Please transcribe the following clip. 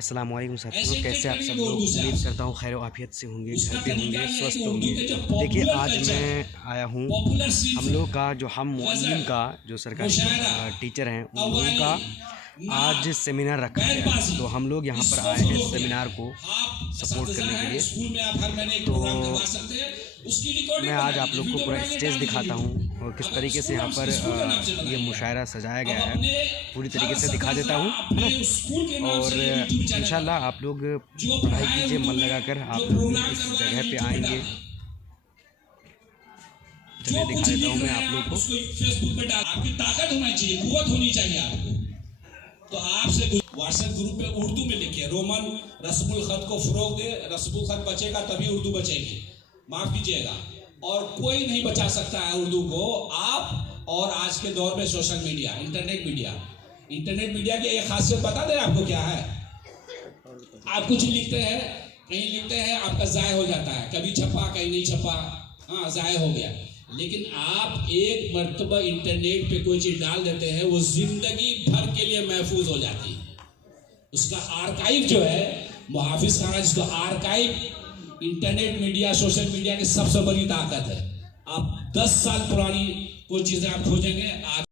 अस्सलाम वालेकुम साथियों, कैसे आप सब लोग। उम्मीद करता हूँ खैर आफियत से होंगे, घर पे होंगे, स्वस्थ होंगे। देखिए आज मैं आया हूँ, हम लोग का जो हम मुअल्लिम का जो सरकारी टीचर हैं उन लोगों का आज सेमिनार रखा गया है। तो हम लोग यहाँ पर आए हैं सेमिनार को सपोर्ट करने के लिए। तो मैं आज आप लोग को पूरा स्टेज दिखाता हूँ और किस तरीके से यहाँ पर ये मुशायरा सजाया गया है, पूरी तरीके से दिखा देता हूँ, है ना। और इंशाल्लाह आप लोग पढ़ाई कीजिए, मन लगाकर आप लोग इस जगह पे आएंगे। चलिए दिखा देता हूँ मैं आप लोग को। फेसबुक पे डाल, आपकी ताकत होना चाहिए, कुव्वत होनी चाहिए आपको। तो आपसे व्हाट्सएप ग्रुप पे उर्दू में लिखिए, रोमन रस्मुल खत को फरोग दे, रस्मुल खत बचेगा तभी उर्दू बचेगी, माफ कीजिएगा। और कोई नहीं बचा सकता है उर्दू को, आप। और आज के दौर में सोशल मीडिया, इंटरनेट मीडिया की एक खासियत बता दें आपको क्या है। आप कुछ लिखते हैं, कहीं लिखते हैं, आपका जाया हो जाता है, कभी छपा कहीं नहीं छपा, हाँ जाया हो गया। लेकिन आप एक मर्तबा इंटरनेट पे कोई चीज डाल देते हैं, वो जिंदगी भर के लिए महफूज हो जाती है। उसका आर्काइव जो है, मुहाफिज खाना जिसको archive, internet media, social media की सबसे बड़ी ताकत है। आप 10 साल पुरानी कोई चीजें आप खोजेंगे, आप